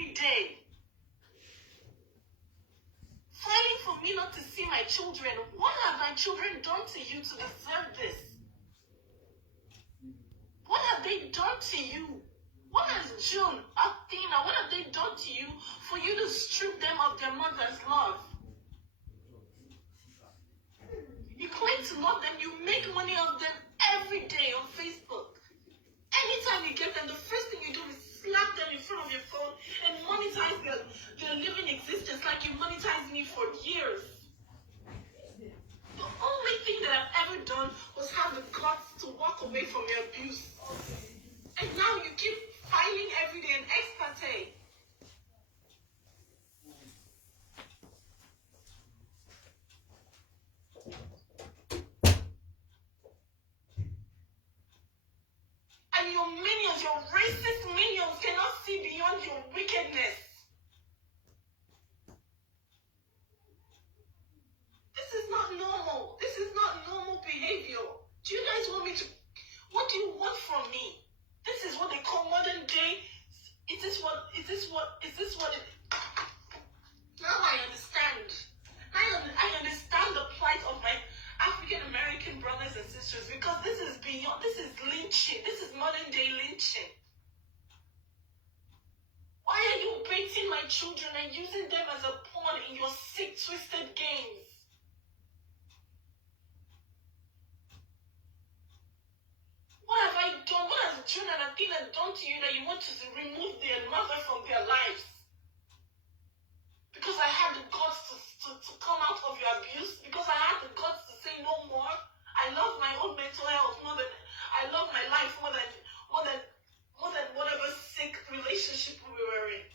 every day. Fighting for me not to see my children. What have my children done to you to deserve this? What have they done to you? What has June, Athena, what have they done to you for you to strip them of their mother's love? You claim to love them, you make money off them every day on Facebook. Anytime you get them, the first thing you do is slap them in front of your phone and monetize their living existence like you monetized me for years. The only thing that I've ever done was have the guts to walk away from your abuse. And now you keep filing every day an ex parte. And your minions, your racist minions cannot see beyond your wickedness. This is not normal. This is not normal behavior. Do you guys want me to... What do you want from me? This is what they call modern day. Is this what it... Now I understand. I understand the plight of my African American brothers and sisters, because this is lynching. This is modern day lynching. Why are you baiting my children and using them as a pawn in your sick, twisted games? What have I done? What has June and Athena done to you that you want to remove their mother from their lives? Because I had the guts to come out of your abuse? Because I had the guts to say no more? I love my own mental health more than I love my life more than whatever sick relationship we were in.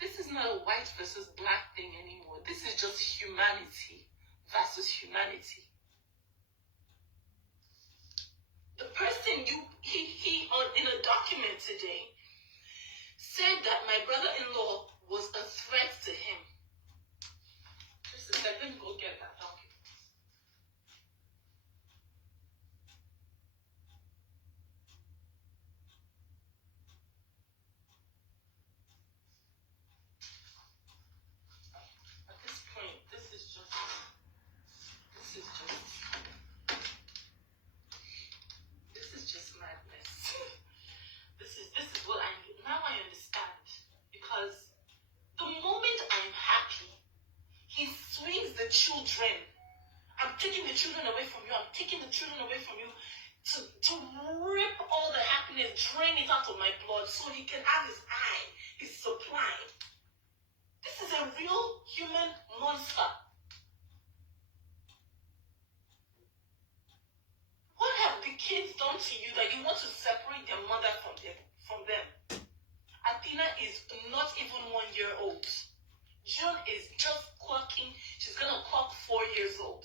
This is not a white versus black thing anymore. This is just humanity versus humanity. The person he in a document today said that my brother-in-law was a threat to him. Just a second, let me go get that document. Children. I'm taking the children away from you. I'm taking the children away from you to rip all the happiness, drain it out of my blood so he can have his eye, his supply. This is a real human monster. What have the kids done to you that you want to separate their mother from them? Athena is not even 1 year old. June is just clocking, she's going to clock 4 years old.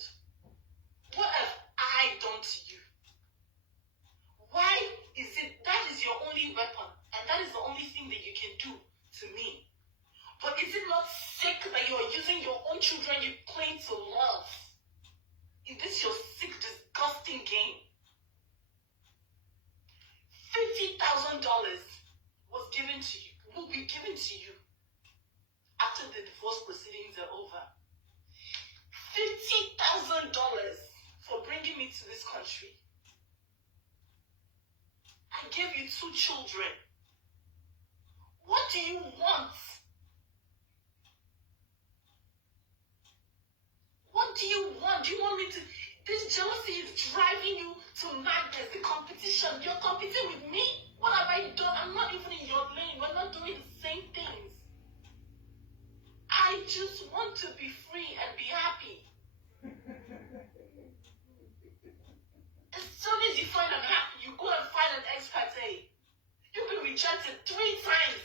What have I done to you? Why is it, that is your only weapon, and that is the only thing that you can do to me? But is it not sick that you are using your own children you claim to love? Is this your sick, disgusting game? $50,000 was given to you, will be given to you after the divorce proceedings are over. $50,000 for bringing me to this country. I gave you 2 children. What do you want? What do you want? Do you want me to... This jealousy is driving you to madness. The competition. You're competing with me? What have I done? I'm not even in your lane. We're not doing the same things. I just want to be free and be happy. As soon as you find I'm happy, you go and find an ex parte. You've been rejected 3 times,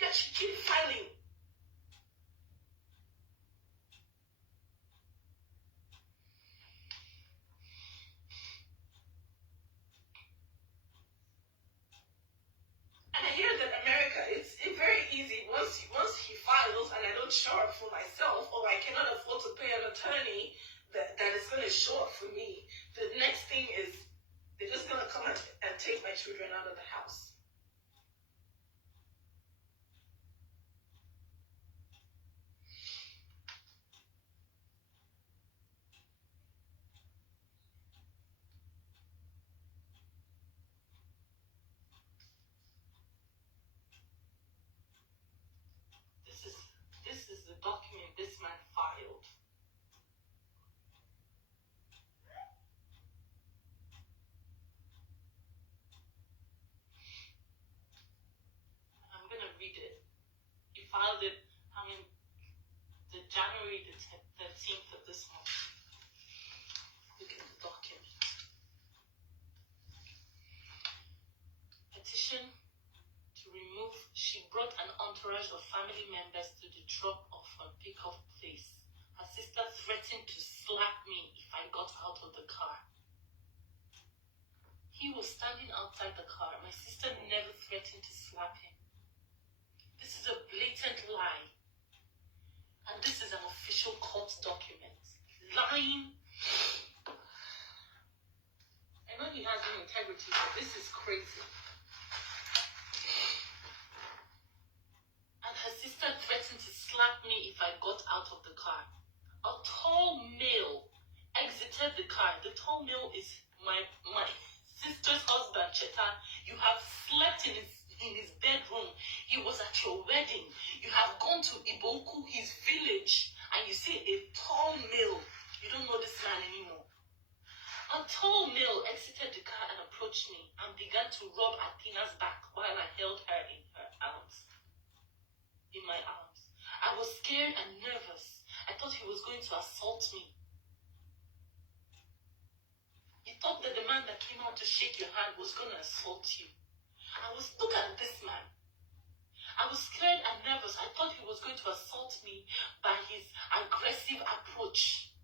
yet you keep filing. And I hear that America, it's very easy. Once and I don't show up for myself, or I cannot afford to pay an attorney that is going to show up for me, the next thing is they're just going to come and take my children out of the house. This is the document this man filed. I'm going to read it. He filed it, the January the 13th of this month. Look at the document. Petition to remove. She brought an entourage of family members to the drop-off and pick-off place. Her sister threatened to slap me if I got out of the car. He was standing outside the car. My sister never threatened to slap him. This is a blatant lie. And this is an official court document. Lying. I know he has no integrity, but this is crazy. And her sister threatened to slap me if I got out of the car. A tall male exited the car. The tall male is my sister's husband, Cheta. You have slept in his bedroom. He was at your wedding. You have gone to Iboku, his village, and you see a tall male. You don't know this man anymore. A tall male exited the car and approached me and began to rub Athena's back while I held her in my arms. I was scared and nervous. I thought he was going to assault me. You thought that the man that came out to shake your hand was going to assault you. Look at this man. I was scared and nervous. I thought he was going to assault me by his aggressive approach.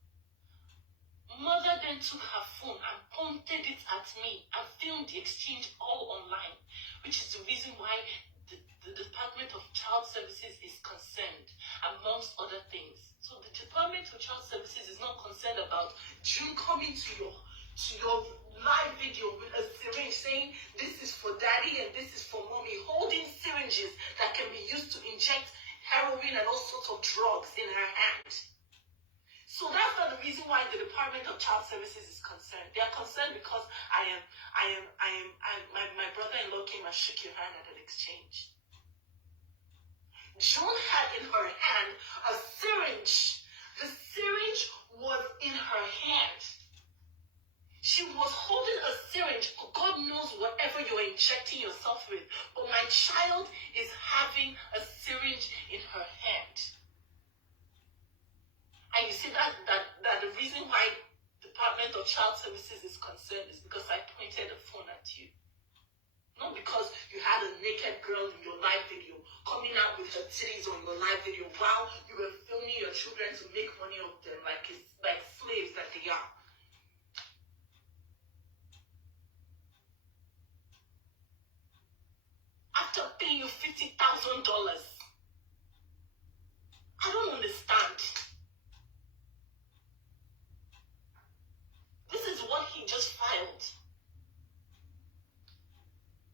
Mother then took her phone and pointed it at me and filmed the exchange all online, which is the reason why the Department of Child Services is concerned, amongst other things. So the Department of Child Services is not concerned about June coming to your live video with a syringe saying this is for daddy and this is for mommy, holding syringes that can be used to inject heroin and all sorts of drugs in her hand. So that's not the reason why the Department of Child Services is concerned. They are concerned because my brother-in-law came and shook your hand at an exchange. June had in her hand a syringe. The syringe was in her hand. She was holding a syringe. God knows whatever you're injecting yourself with. But my child is having a syringe in her hand. And you see that the reason why Department of Child Services is concerned is because I pointed a phone at you. Not because you had a naked girl in your live video coming out with her titties on your live video while you were filming your children to make money off them like slaves that they are. After paying you $50,000, I don't understand. This is what he just filed.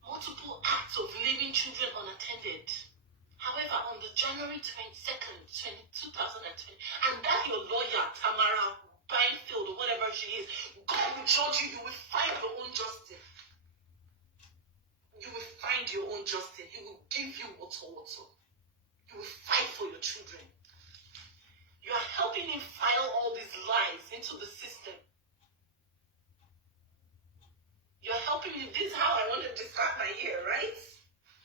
Multiple acts of leaving children unattended. However, on the January 22nd, 2020, and that your lawyer, Tamara Byfield, or whatever she is, God will judge you. You will find your own justice. You will find your own justice. He will give you what's. You will fight for your children. You are helping him file all these lies into the system. You're helping him. This is how I want to describe my year, right?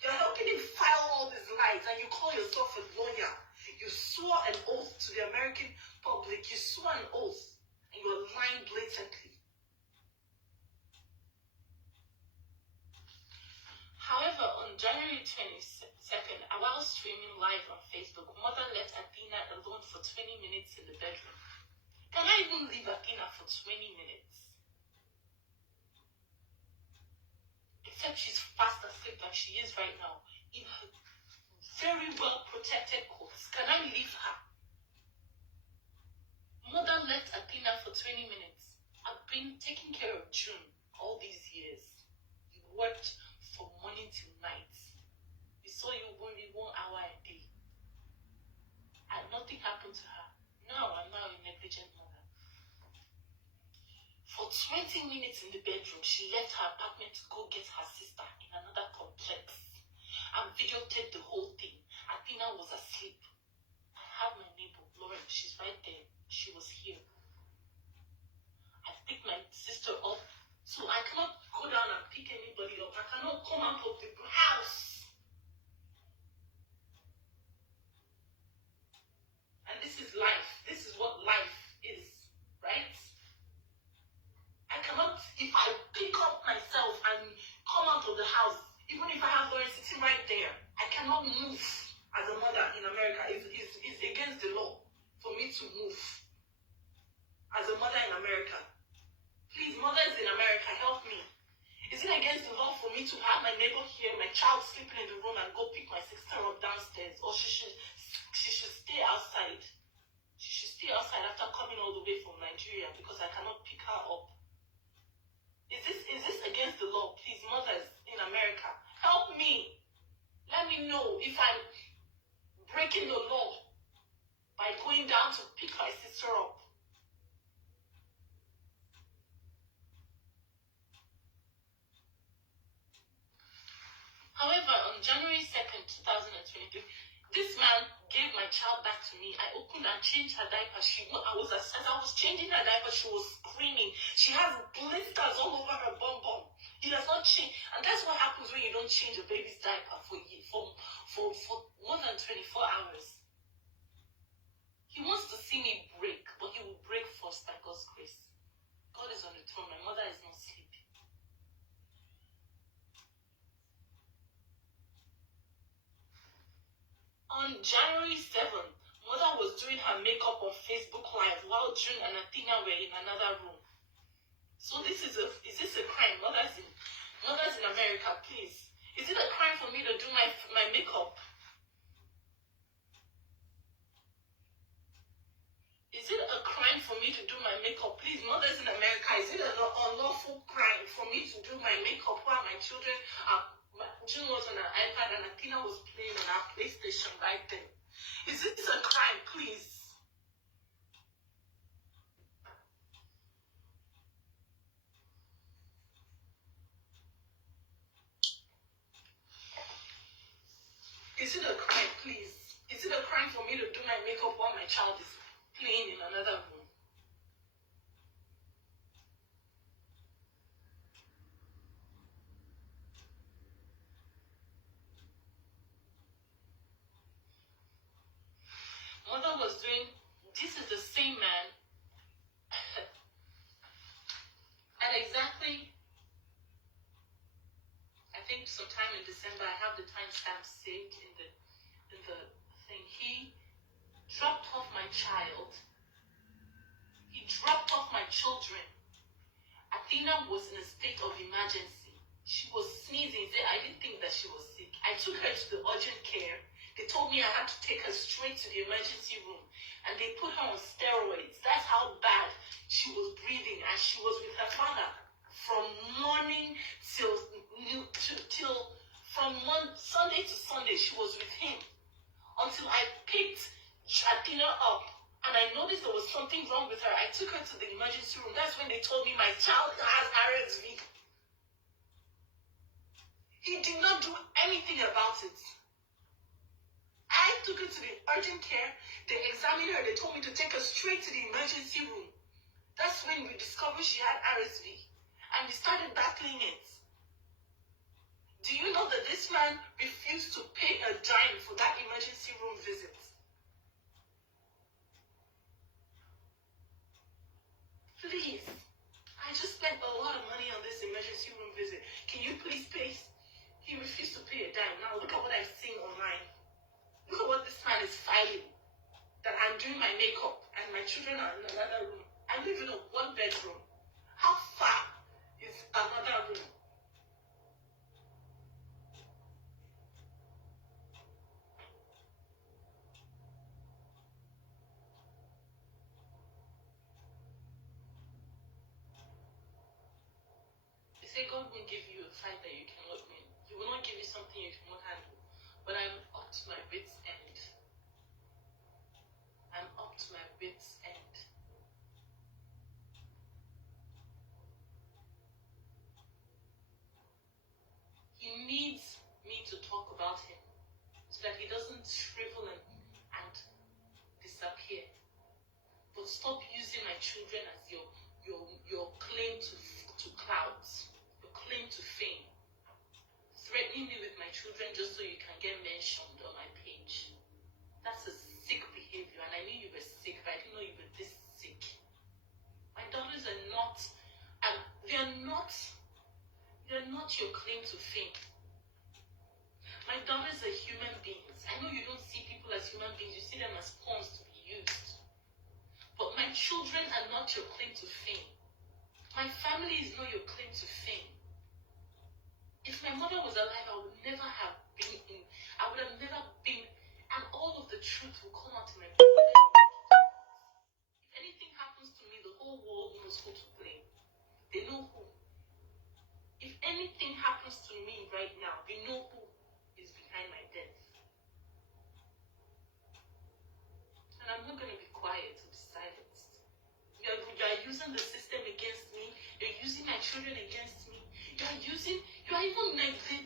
You're helping him file all these lies, and you call yourself a lawyer. You swore an oath to the American public. You swore an oath, and you're lying blatantly. However, on January 22nd, while streaming live on Facebook, mother left Athena alone for 20 minutes in the bedroom. Can I even leave Athena for 20 minutes? Except she's fast asleep like she is right now in her very well protected court. minutes. Can I leave her? Mother left Athena for 20 minutes. I've been taking care of June all these years. You worked from morning till night. We saw you only 1 hour a day. And nothing happened to her. Now I'm now a negligent mother. For 20 minutes in the bedroom, she left her apartment to go get her sister in another complex. And videotaped the whole thing. Athena was asleep. I have my neighbor, Lauren, she's right there. She was here. I picked my sister up, so I cannot go down and pick anybody up. I cannot come out of the house. And this is life. This is what life is, right? I cannot, if I pick up myself and come out of the house, even if I have Lauren sitting right there, I cannot move as a mother in America. It's against the law for me to move as a mother in America. Please, mothers in America, help me. Is it against the law for me to have my neighbor here, my child sleeping in the room, and go pick my sister up downstairs? Or she should stay outside? She should stay outside after coming all the way from Nigeria because I cannot pick her up. Is this against the law? Please, mothers in America, help me. Let me know if I'm breaking the law by going down to pick my sister up. However, on January 2nd, 2023, this man gave my child back to me. I opened and changed her diaper. As I was changing her diaper, she was screaming. She has blisters all over her bum bum. He does not change, and that's what happens when you don't change a baby's diaper for more than 24 hours. He wants to see me break, but he will break first by God's grace. God is on the throne. My mother is not sleeping. On January 7th, mother was doing her makeup on Facebook Live while June and Athena were in another room. So is this a crime? Mothers in America, please. Is it a crime for me to do my makeup? Is it a crime for me to do my makeup? Please, mothers in America, is it an unlawful crime for me to do my makeup while my children are... June was on her iPad and Athena was playing on her PlayStation right then? Is this a crime, please? Is it a crime, please? Is it a crime for me to do my makeup while my child is playing in another room? Mother was doing, this is the same man. At exactly, I think sometime in December, I have the timestamp saved in the thing. He dropped off my child. He dropped off my children. Athena was in a state of emergency. She was sneezing. I didn't think that she was sick. I took her to the urgent care. They told me I had to take her straight to the emergency room. And they put her on steroids. That's how bad she was breathing. And she was with her father from morning till Sunday to Sunday. She was with him until I picked Athena up. And I noticed there was something wrong with her. I took her to the emergency room. That's when they told me my child has RSV. He did not do anything about it. I took her to the urgent care. They examined her. They told me to take her straight to the emergency room. That's when we discovered she had RSV. And we started battling it. Do you know that this man refused to pay a dime for that emergency room visit? Please, I just spent a lot of money on this emergency room visit. Can you please pay? He refused to pay a dime. Now look at what I've seen online. Look at what this man is filing. That I'm doing my makeup and my children are in another room. I live in a one bedroom. How far is another room? say God won't give you a fight that you cannot win. He will not give you something you cannot handle. But I'm up to my wits' end. I'm up to my wits' end. He needs me to talk about him so that he doesn't shrivel and disappear. But stop using my children as your claim to clouds, your claim to fame. Threatening me with my children just so you can get mentioned on my page. That's a sick behavior, and I knew you were sick, but I didn't know you were this sick. My daughters are not, and they're not your claim to fame. My daughters are human beings. I know you don't see people as human beings, you see them as pawns to be used. But my children are not your claim to fame. My family is not your claim to fame. If my mother was alive, I would have never been, and all of the truth will come out in my book. If anything happens to me, the whole world knows who to blame. They know who. If anything happens to me right now, they know who is behind my death. And I'm not going to be quiet or be silenced. You are using the system against me. You're using my children against me. You are even negligent.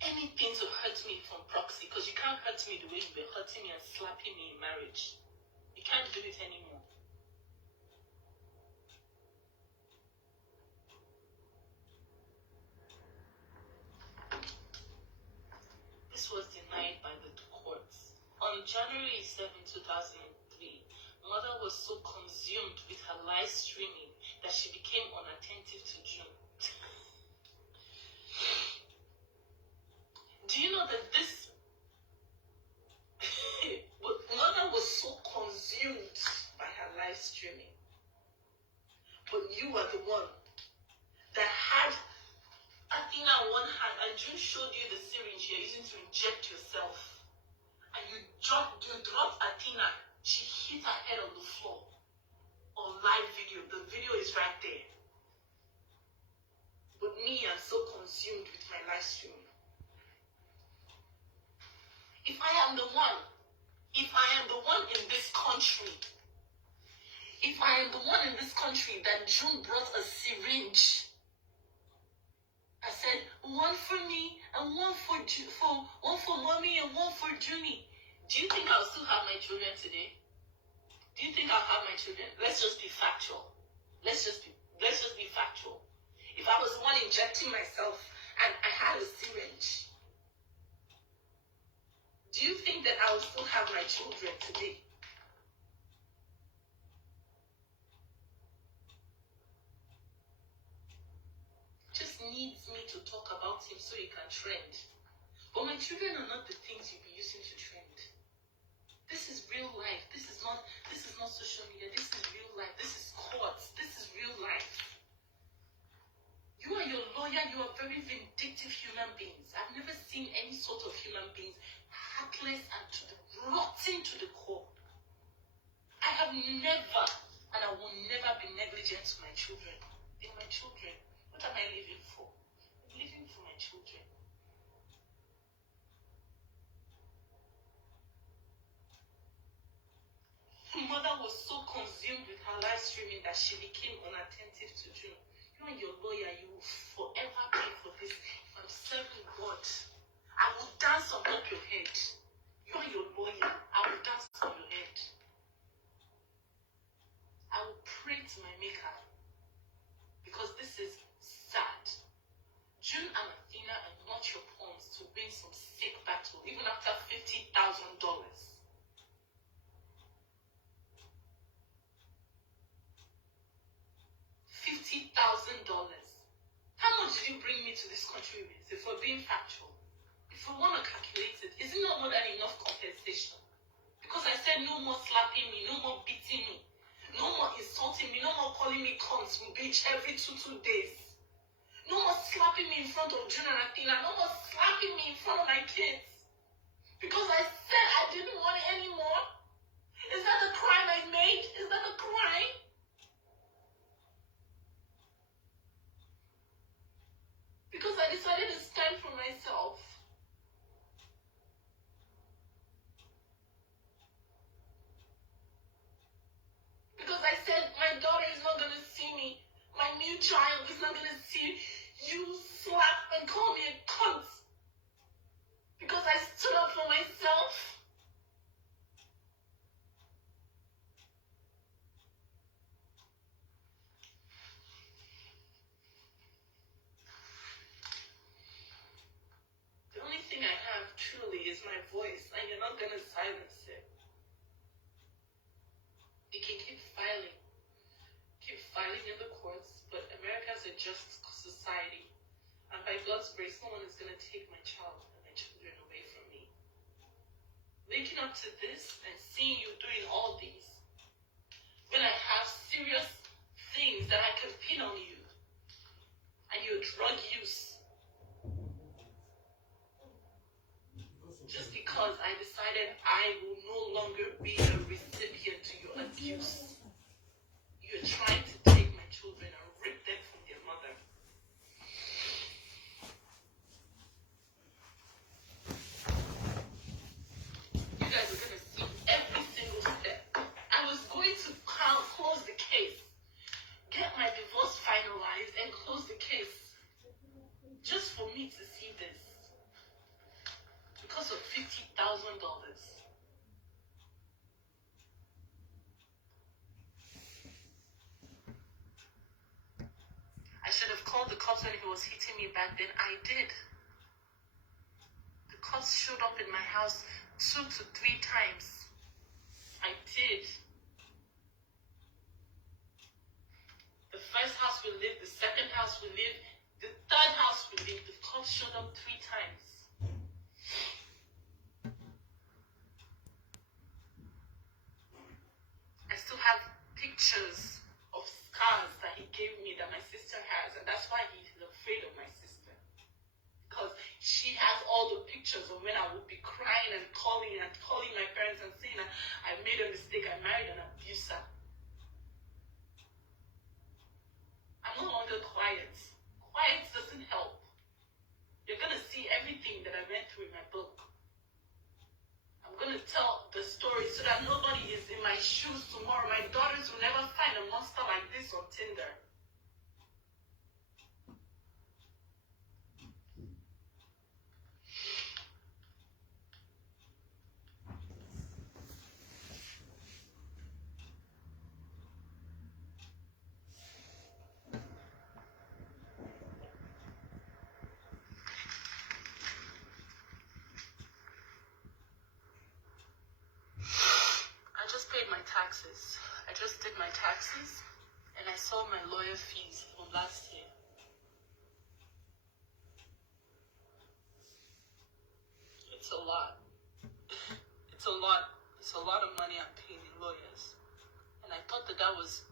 Anything to hurt me from proxy, because you can't hurt me the way you were hurting me and slapping me in marriage. You can't do it anymore. This was denied by the courts. On January 7, 2003, mother was so consumed with her live streaming that she became unattentive to June. Do you know that this mother was so consumed by her live streaming? But you were the one that had Athena on one hand, and June showed you the syringe you're using to inject yourself. And you dropped Athena. She hit her head on the floor. On live video. The video is right there. But me, I'm so consumed with my live stream. If I am the one in this country, that June brought a syringe, I said, one for me and one for mommy and one for Junie. Do you think I'll still have my children today? Do you think I'll have my children? Let's just be factual. Let's just be factual. If I was the one injecting myself and I had a syringe, do you think that I will still have my children today? Just needs me to talk about him so he can trend. But my children are not the things you'll be using to trend. This is real life. This is not social media. This is real life. This is courts. This is real life. You are your lawyer. You are very vindictive human beings. I've never seen any sort of human beings heartless and rotten to the core. I have never, and I will never be negligent to my children. They're my children. What am I living for? I'm living for my children. Mother was so consumed with her live streaming that she became unattentive to June. You and your lawyer, you will forever pay for this. If I'm serving God, I will dance on top your head. You and your lawyer, I will dance on your head. I will pray to my maker. Because this is sad. June and Athena are not your pawns to win some sick battle, even after $50,000. $50,000. How much did you bring me to this country with? If we're being factual, if we want to calculate it, is it not more than enough compensation? Because I said no more slapping me, no more beating me, no more insulting me, no more calling me cunts from beach every two days. No more slapping me in front of June and Athena, no more slapping me in front of my kids. Because I said I didn't want it anymore. Is that the crime I myself. Because I said my daughter is not going to see me. My new child is not going to see you slap and call me a cunt. Because I stood up for myself. The only thing I have truly is my voice, and you're not going to silence it. You can keep filing in the courts, but America's a just society. And by God's grace, no one is going to take my child and my children away from me. Waking up to this and seeing you doing all these, when I have serious things that I can pin on you, and your drug use, just because I decided I will no longer be a recipient to your abuse. You're trying to take my children and rip them from their mother. You guys are going to see every single step. I was going to close the case, get my divorce finalized, and close the case just for me to see this. Because of $50,000. I should have called the cops when he was hitting me back then. I did. The cops showed up in my house 2 to 3 times. I did. The first house we lived, the second house we lived, the third house we lived, the cops showed up 3 times. I still have pictures of scars that he gave me that my sister has, and that's why he's afraid of my sister. Because she has all the pictures of when I would be crying and calling my parents and saying that I made a mistake, I married an abuser. I'm no longer quiet. Quiet doesn't help. You're going to see everything that I went through in my book. I'm going to tell the story so that nobody is in my shoes tomorrow. My daughters will never find a monster like this on Tinder. I just paid my taxes. I just did my taxes, and I saw my lawyer fees from last year. It's a lot. It's a lot. It's a lot of money I'm paying in lawyers. And I thought that was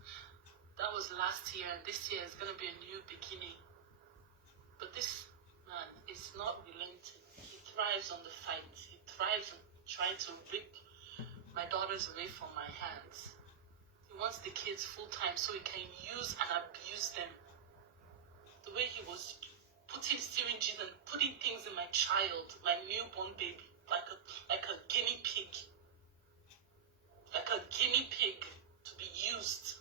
last year, and this year is gonna be a new beginning. But this man is not relenting. He thrives on the fight. He thrives on trying to rip my daughters away from my hands. He wants the kids full time so he can use and abuse them. The way he was putting syringes and putting things in my child, my newborn baby, like a guinea pig. Like a guinea pig to be used.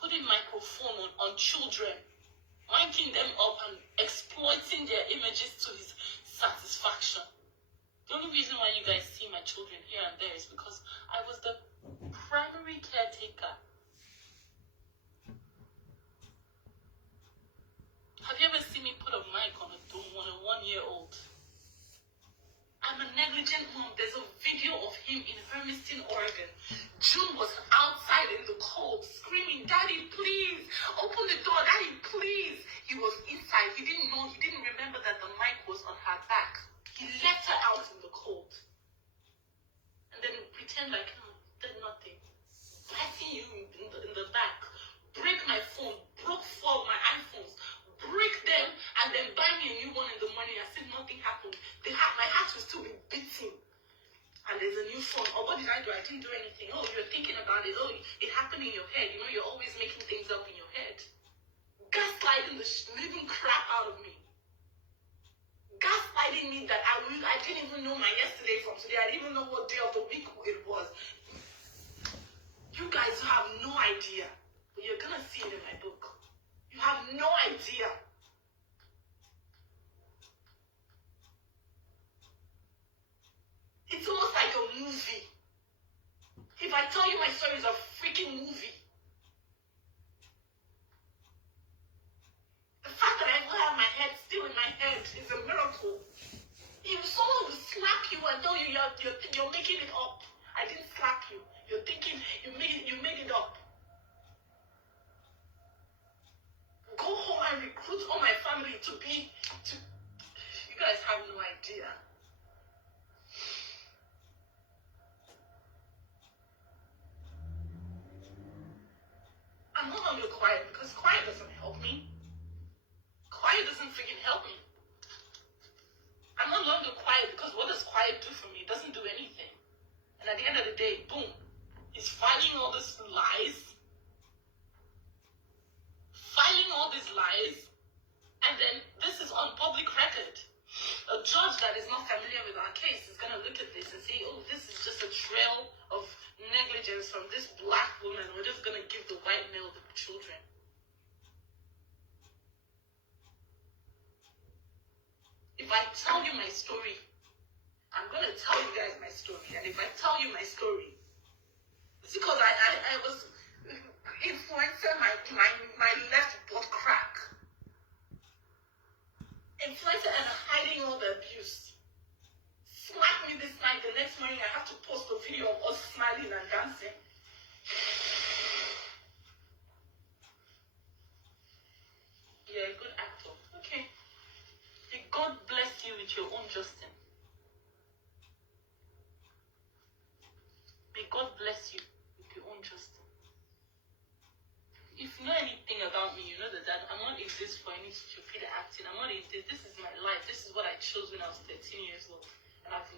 Putting microphone on children, miking them up and exploiting their images to his satisfaction. The only reason why you guys see my children here and there is because I was the primary caretaker. Have you ever seen me put a mic on a 1-year-old? I'm a negligent mom. There's a video of him in Hermiston, Oregon. June was outside in the cold, screaming, "Daddy, please, open the door, Daddy, please." He was inside. He didn't know, he didn't remember that the mic was on her back. He left her out in the cold. And then pretend like, did nothing. Biting you in the back. Break my phone. Broke 4 of my iPhones. Break them and then buy me a new one in the morning. I said nothing happened. My heart will still be beating. and there's a new phone. Oh, what did I do? I didn't do anything. Oh, you're thinking about it. Oh, it happened in your head. You know, you're always making things up in your head. Gaslighting the living crap out of me. Gaslighting me that I didn't even know my yesterday from today. I didn't even know what day of the week it was. You guys have no idea. But you're going to see it in my book. You have no idea. It's almost like a movie. If I tell you my story is a freaking movie. The fact that I still have my head still in my head is a miracle. If someone will slap you and tell you you're making it up. I didn't slap you. You're thinking you made it up. Go home and recruit all my family to you guys have no idea. I'm no longer quiet because quiet doesn't help me. Quiet doesn't freaking help me. I'm no longer quiet because what does quiet do for me? It doesn't do anything. And at the end of the day, boom, he's filing all these lies. Filing all these lies. And then this is on public record. A judge that is not familiar with our case is going to look at this and say, oh, this is just a trail of negligence from this black woman. We're just going to give the white male the children. If I tell you my story, I'm going to tell you guys my story. And if I tell you my story, it's because I was influencing my left butt crack. Influencer and hiding all the abuse. Slap me this night, the next morning I have to post a video of us smiling and dancing. You're a good actor. Okay. May God bless you with your own Justin. May God bless you with your own Justin. If you know anything about me, you know that I'm not in this for any stupid acting. I'm not in this. This is my life. This is what I chose when I was 13 years old. And I've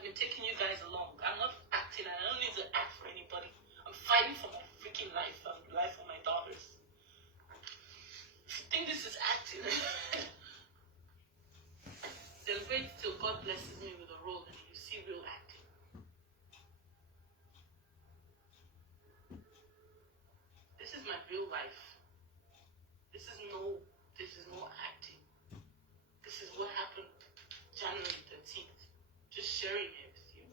been taking you guys along. I'm not acting. I don't need to act for anybody. I'm fighting for my freaking life and the life of my daughters. If you think this is acting, then wait till God blesses me with a role and you see real acting. This is my real life. This is no acting. This is what happened January 13th. Just sharing it with you.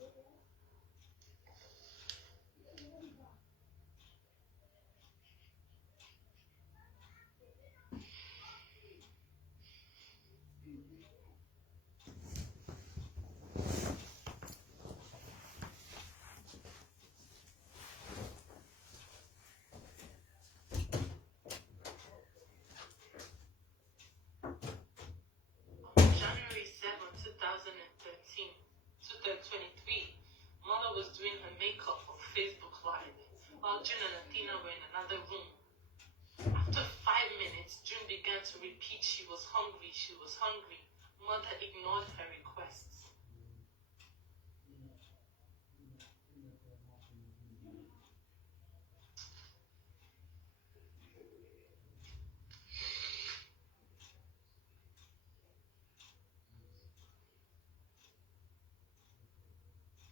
January 7th, 2013, 2023, Mother was doing her makeup on Facebook Live while June and Athena were in another room. After 5 minutes, June began to repeat she was hungry, she was hungry. Mother ignored her requests.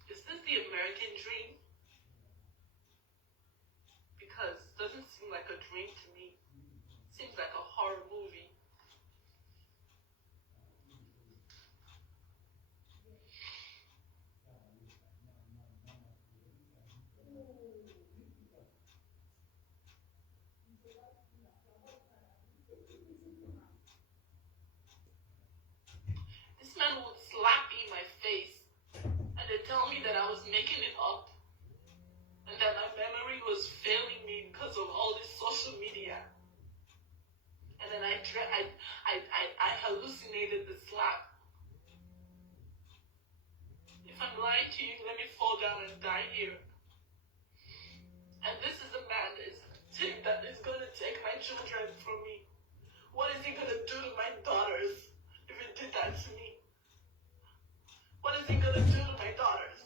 Is this the American dream? Because it doesn't seem like a dream to me. It seems like a horror movie. This man would slap me in my face and then tell me that I was making it up and that my memory was failing me because of all this social media. And then I hallucinated the slap. If I'm lying to you, let me fall down and die here. And this is the man that is going to take my children from me. What is he going to do to my daughters if he did that to me? What is he going to do to my daughters?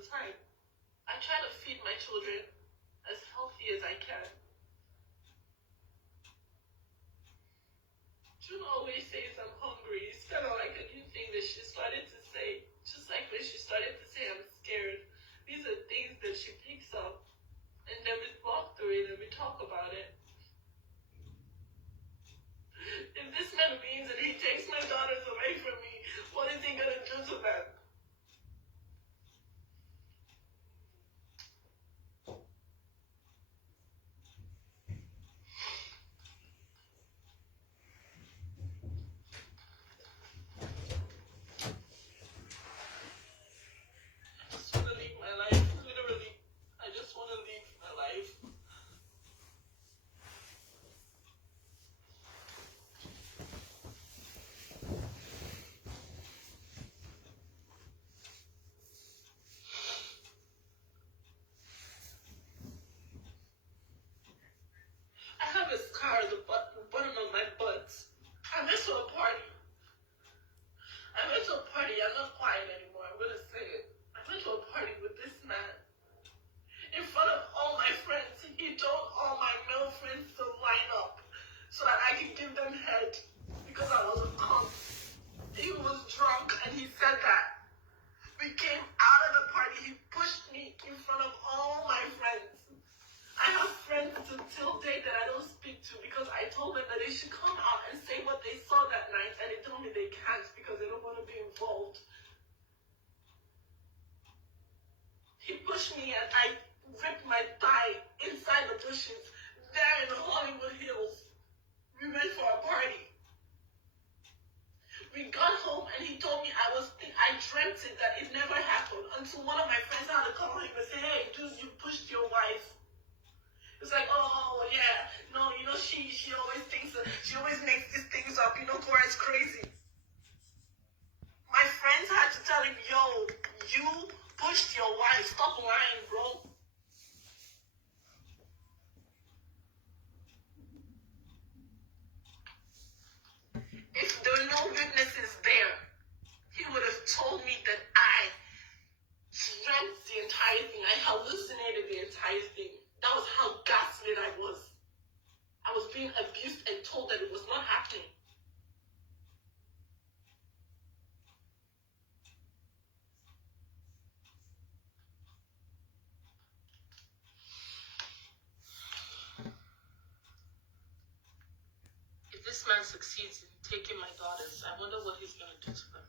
the time. I try to feed my children as healthy as I can. June always says I'm hungry. It's kind of like a new thing that she started to say. Just like when she started to say I'm scared. These are things that she picks up. And then we walk through it and we talk about it. If this man wins and he takes my daughters away from me, what is he going to do to them? I just want to live my life. Literally, I just want to live my life. I have a scar at the bottom of my butt. I went to a party. I'm not quiet anymore. I'm going to say it. I went to a party with this man. In front of all my friends, he told all my male friends to line up so that I could give them head because I was a cunt. He was drunk and he said that. We came out of the party. He pushed me in front of all my friends. I have friends to till date that I don't speak to because I told them that they should come out and say what they saw that night, and they told me they can't because they don't want to be involved. He pushed me and I ripped my thigh inside the bushes there in the Hollywood Hills. We went for a party. We got home and he told me I dreamt it, that it never happened, until one of my friends had to call him and say, hey, dude, you pushed your wife. It's like, oh, yeah, no, she always thinks, she always makes these things up, Korra is crazy. My friends had to tell him, yo, you pushed your wife, stop lying, bro. If there were no witnesses there, he would have told me that I dreamt the entire thing, I hallucinated the entire thing. That was how gaslit I was. I was being abused and told that it was not happening. If this man succeeds in taking my daughters, I wonder what he's going to do to them.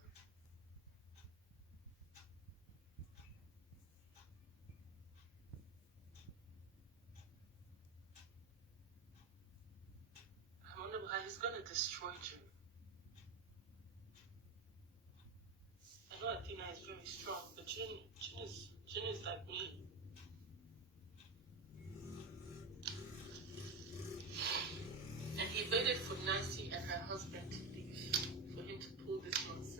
I wonder how he's going to destroy June. I know Athena is very strong, but June is like me. And he waited for Nancy and her husband to leave for him to pull this nonsense.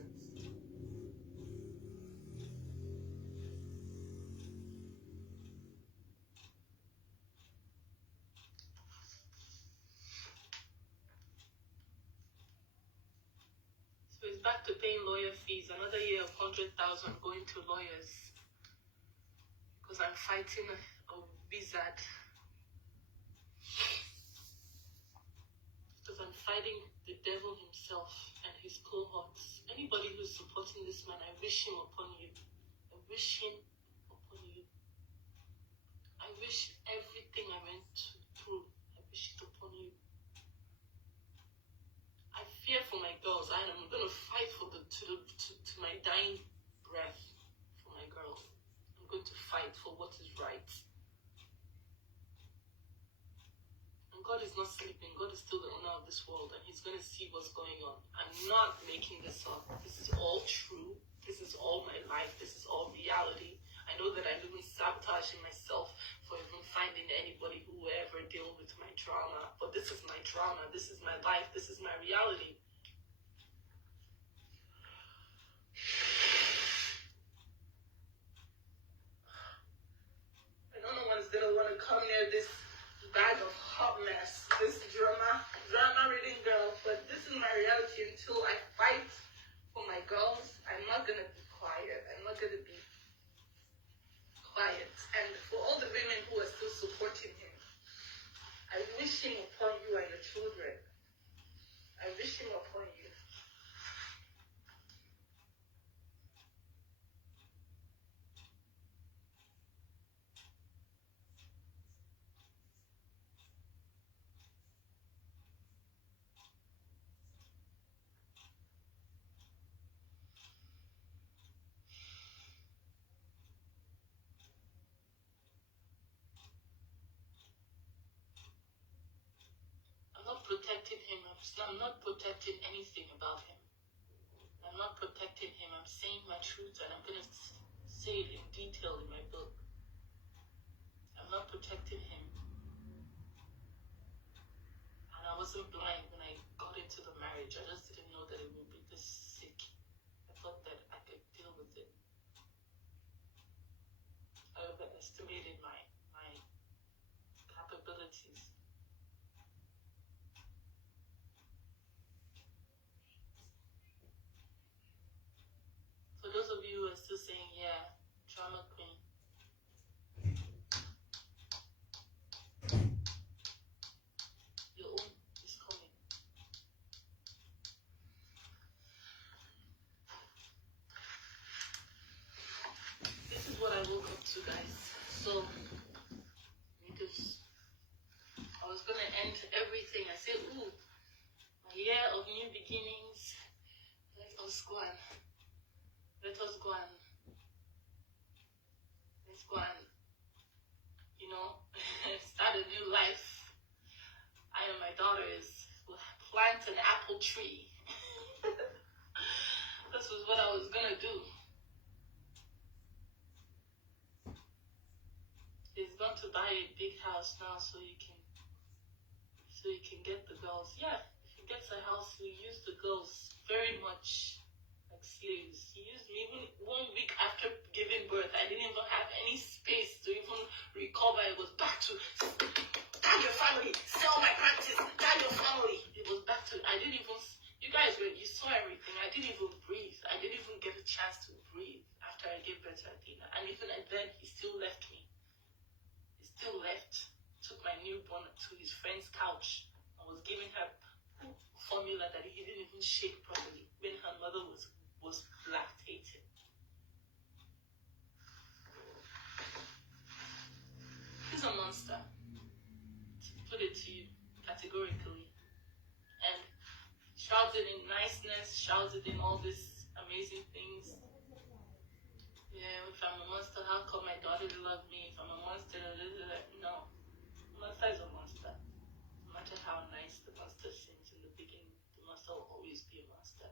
So he's back to paying lawyer fees. Another year of 100,000 going to lawyers because I'm fighting a wizard. Because I'm fighting the devil himself and his cohorts. Anybody who's supporting this man, I wish him upon you. I wish him upon you. I wish everything I went through, I wish it upon you. I fear for my girls. I am going to fight for to my dying breath for my girls. I'm going to fight for what is right. And God is not sleeping. God is still the owner of this world, and he's going to see what's going on. I'm not making this up. This is all true. This is all my life. This is all reality. I know that I'm even sabotaging myself for even finding anybody who will ever deal with my trauma. But this is my trauma. This is my life. This is my reality. I know no one's going to want to come near this bag of hot mess, this drama reading girl. But this is my reality until I fight for my girls. I'm not going to be quiet. I'm not going to be women who are still supporting him. I wish him upon you and your children. I wish him upon you. I'm not protecting him. I'm not protecting anything about him. I'm not protecting him. I'm saying my truth, and I'm going to say it in detail in my book. I'm not protecting him. And I wasn't blind when I got into the marriage. I just didn't know that it would be this sick. I thought that I could deal with it. I overestimated my capabilities. For those of you who are still saying, yeah, drama queen, your own is coming. This is what I woke up to, guys. So, because I was going to end everything, I said, ooh, a year of new beginnings. Let us go and let's go and start a new life. I and my daughters will plant an apple tree. This was what I was gonna do. He's going to buy a big house now so you can get the girls. Yeah, if he gets a house, he'll use the girls very much like slaves. He used me even 1 week after giving birth. I didn't even have any space to even recover. It was back to tell your family, sell my practice, tell your family. It was back to, I didn't even, you guys, you saw everything. I didn't even breathe. I didn't even get a chance to breathe after I gave birth to Athena. And even then, he still left me. He still left, took my newborn to his friend's couch and was giving her formula that he didn't even shake properly when her mother was lactating. He's a monster, to put it to you categorically. And shouted in niceness, shouted in all these amazing things. Yeah, if I'm a monster, how come my daughter love me? If I'm a monster, no. A monster is a monster. No matter how nice the monster seems in the beginning, the monster will always be a monster.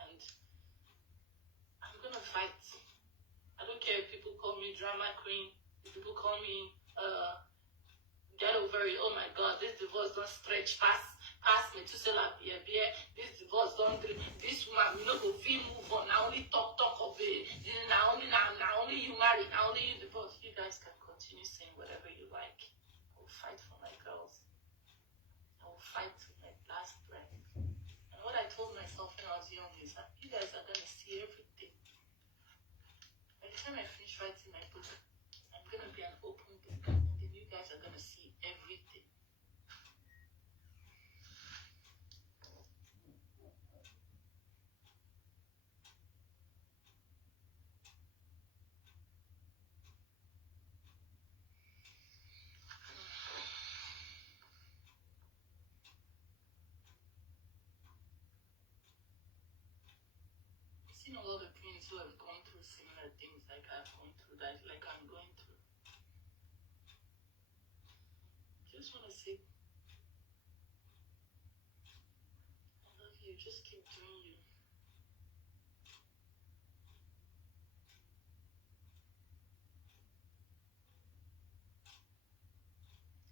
And I'm gonna fight. I don't care if people call me drama queen, if people call me get over it. Oh my God, this divorce don't stretch past me to sell up here. This divorce don't do. This woman, we not go feel move on. Now only talk of it. Now only you marry. Now only you divorce. You guys can continue saying whatever you like. I will fight for my girls. I will fight to my last breath. And what I told myself when I was young is that you guys are gonna see everything. By the time I finish writing my book, I'm gonna be an open book, and then you guys are gonna see everything. I've seen a lot of queens who have gone through similar things like I've gone through, like I'm going through. Just want to say, I love you. Just keep doing you.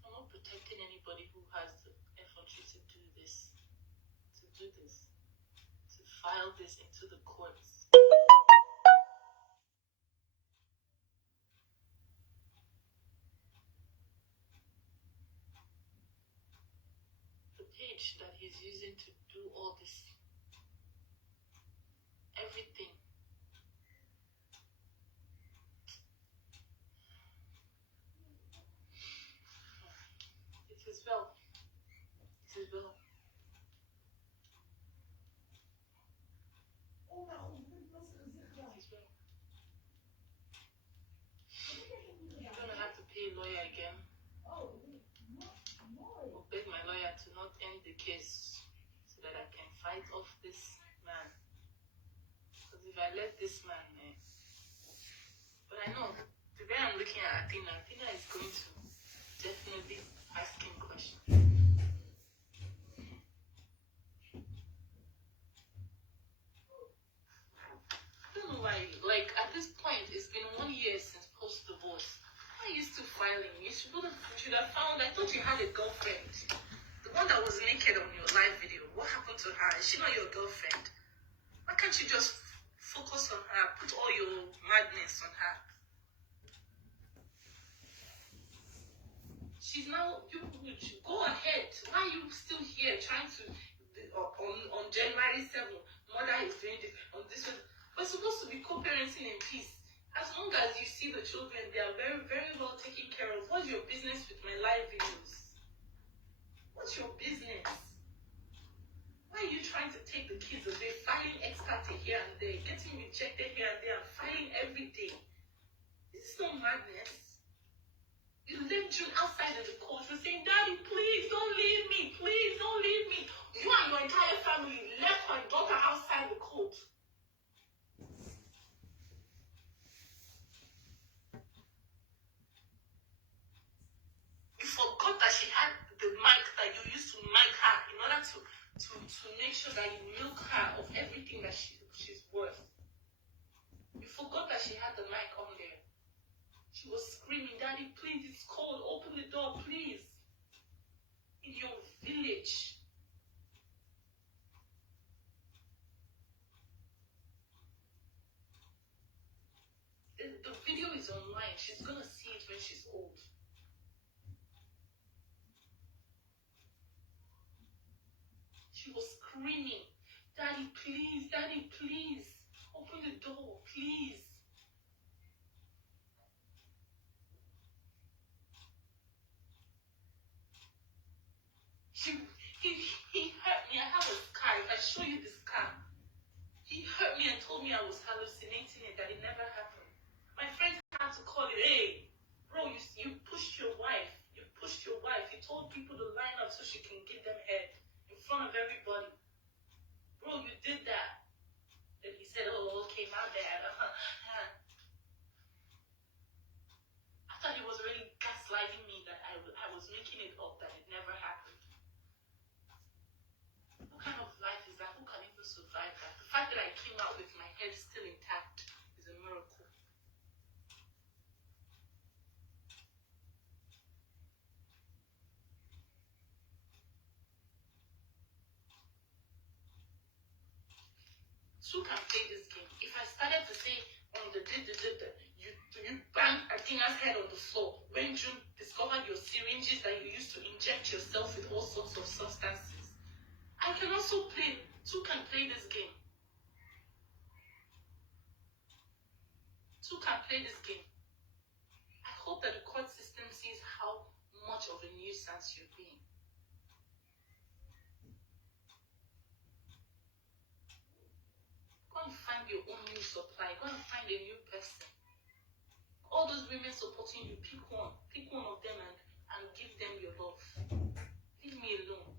I'm not protecting anybody who has the effrontery to do this, to file this into the courts. The page that he's using to do all this, everything. Bell. This is Bell. I'm gonna have to pay a lawyer again. Or beg my lawyer to not end the case so that I can fight off this man. Because if I let this man, but I know the way I'm looking at Athena is going to definitely ask him questions. I don't know why. Like at this point, it's been 1 year since post-divorce. Why are you still filing? You should have found. I thought you had a girlfriend. The one that was naked on your live video. What happened to her? Is she not your girlfriend? Why can't you just focus on her? Put all your madness on her. She's now, you go ahead. Why are you still here trying to, on January 7th, mother is doing this, on this one. We're supposed to be co-parenting in peace. As long as you see the children, they are very, very well taken care of. What's your business with my live videos? What's your business? Why are you trying to take the kids away, filing experts here and there, getting rejected here and there, and filing every day? This is no madness. You left June outside in the court. You're saying, Daddy, please don't leave me. Please don't leave me. You and your entire family left my daughter outside the court. You forgot that she had the mic that you used to mic her in order to make sure that you milk her of everything that she's worth. You forgot that she had the mic on there. She was screaming, Daddy, please, it's cold. Open the door, please. In your village. The video is online. She's going to see it when she's old. She was screaming, Daddy, please. Open the door, please. He hurt me. I have a scar. If I show you the scar, he hurt me and told me I was hallucinating it, that it never happened. My friends had to call it, hey, bro, you pushed your wife. You told people to line up so she can give them head in front of everybody. Bro, you did that. Then he said, oh, okay, my bad. I thought he was really gaslighting me that I was making it up, that it never happened. What kind of life is that? Who can even survive that? The fact that I came out with my head still intact is a miracle. Who can play this game? If I started to say on the you bang Athena's head on the floor when June discovered your syringes that you used to inject yourself with all sorts of substances. I can also play. Who can play this game? Who can play this game? I hope that the court system sees how much of a nuisance you're being. Go and find your own new supply. Go and find a new person. All those women supporting you, pick one of them and give them your love. Leave me alone.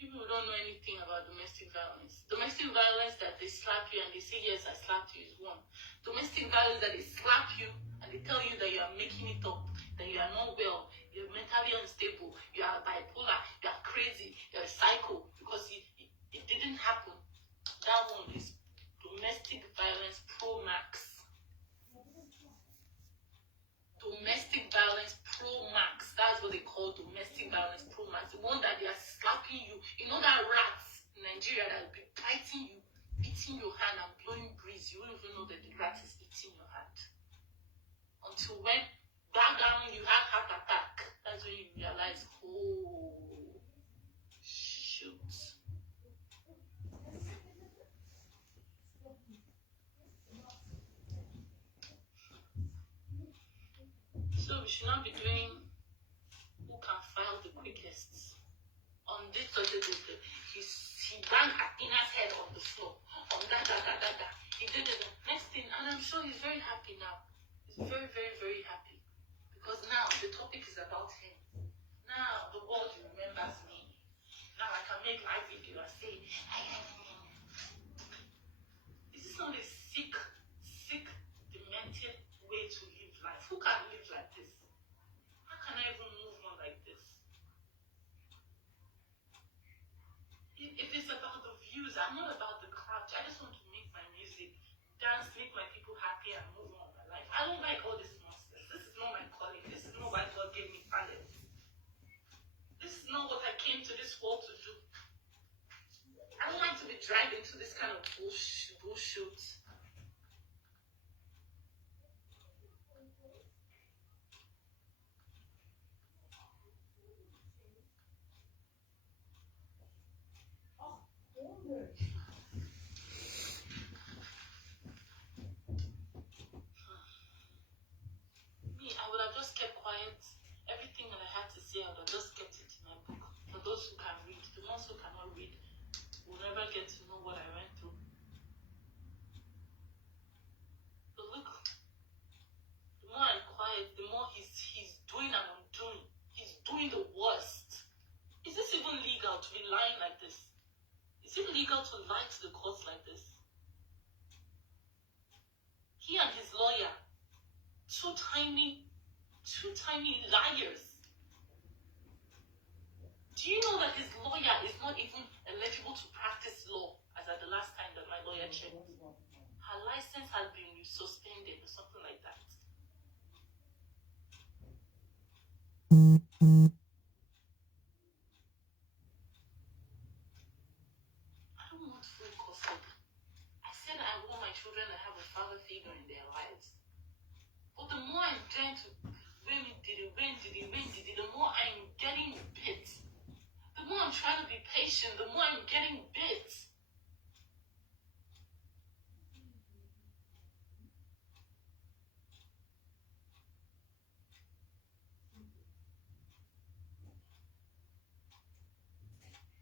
People don't know anything about domestic violence. Domestic violence that they slap you and they say, yes, I slapped you is one. Domestic violence that they slap you and they tell you that you are making it up, that you are not well, you're mentally unstable, you are bipolar, you are crazy, you're a psycho, because it didn't happen. That one is domestic violence pro max. Domestic violence pro max. That's what they call domestic violence pro max. The one that they are slapping you. You know that rats in Nigeria that will be biting you, eating your hand and blowing breeze. You won't even know that the rat is eating your hand. Until when that down you have heart attack. That's when you realize, oh should not be doing who can file the quickest. On this, he banged Athena's head on the floor. On that. He did it. Next thing, and I'm sure he's very happy now. He's very, very, very happy. Because now the topic is about him. Now the world remembers me. Now I can make live video and say, this is not a sick, demented way to live life. Who can live like this? How can I even move on like this? If it's about the views, I'm not about the clout. I just want to make my music, dance, make my people happy and move on with my life. I don't like all this nonsense. This is not my calling. This is not why God gave me talent. This is not what I came to this world to do. I don't like to be dragged into this kind of bullshit. Me, I would have just kept quiet. Everything that I had to say, I would have just kept it in my book. For those who can read, the ones who cannot read will never get to know what I went through. But look, the more I'm quiet, the more he's doing and undoing. He's doing the worst. Is this even legal to be lying like this? Is it legal to lie to the courts like this? He and his lawyer, two tiny liars. Do you know that his lawyer is not even eligible to practice law, as at the last time that my lawyer checked? Her license has been suspended or something like that. I don't want full custody. I said I want my children to have a father figure in their lives. But the more I'm trying to when did it, the more I'm getting bit. The more I'm trying to be patient, the more I'm getting bit.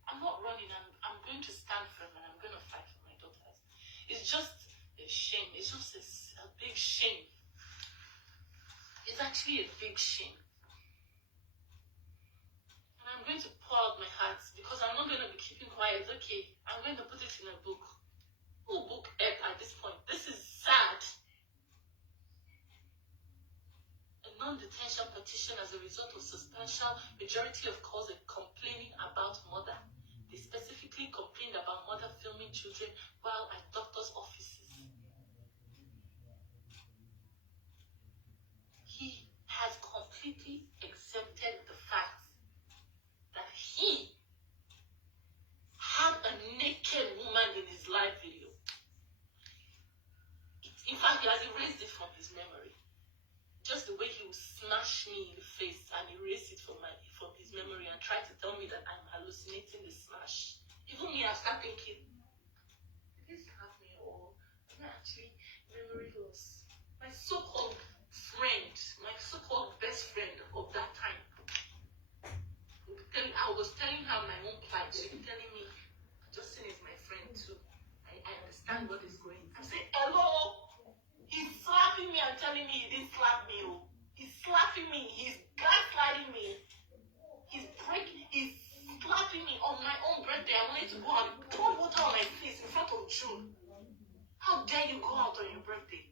I'm not running, I'm going to stand firm and I'm going to fight for my daughters. It's just a shame. It's just a big shame. It's actually a big shame. And I'm going to pour out my heart because I'm not going to be keeping quiet. Okay, I'm going to put it in a book. Who book it at this point? This is sad. A non-detention petition as a result of substantial majority of calls complaining about mother. They specifically complained about mother filming children while at doctor's offices. He has completely accepted the fact that he had a naked woman in his live video. In fact, he has erased it from his memory. Just the way he would smash me in the face and erase it from his memory and try to tell me that I'm hallucinating the smash. Even me, I start thinking, did this have me or am I actually memory loss? My so-called friend, my so-called best friend of that time, I was telling her my own plight. She was telling me, Justin is my friend too. I understand what is going on. I said, hello? He's slapping me and telling me he didn't slap me. Oh. He's slapping me. He's gaslighting me. He's slapping me on my own birthday. I wanted to go out. Pour water on my face in front of June. How dare you go out on your birthday?